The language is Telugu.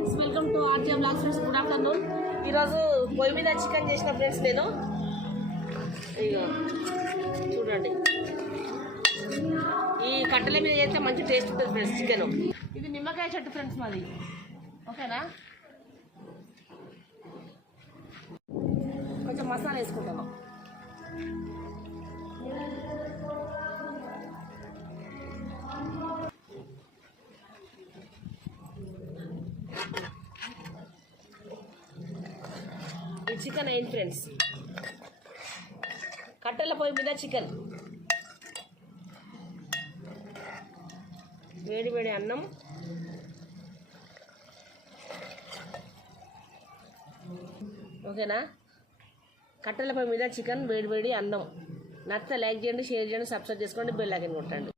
Friends, welcome to RJ blogs. Friends, good afternoon. ఈరోజు పొయ్యి మీద చికెన్ చేసిన ఫ్రెండ్స్ నేను. ఇగో చూడండి, ఈ కట్టెల మీద చేస్తే మంచి టేస్ట్ ఉంటుంది ఫ్రెండ్స్ చికెన్. ఇది నిమ్మకాయ చెట్టు ఫ్రెండ్స్ మాది, ఓకేనా. కొంచెం మసాలా వేసుకుంటాము. ఈ చికెన్ అయింది ఫ్రెండ్స్, కట్టెల పొయ్యి మీద చికెన్, వేడి వేడి అన్నం, ఓకేనా. కట్టెల పొయ్యి మీద చికెన్, వేడి వేడి అన్నం. నచ్చితే లైక్ చేయండి, షేర్ చేయండి, సబ్స్క్రైబ్ చేసుకోండి, బెల్ ఐకాన్ కొట్టండి.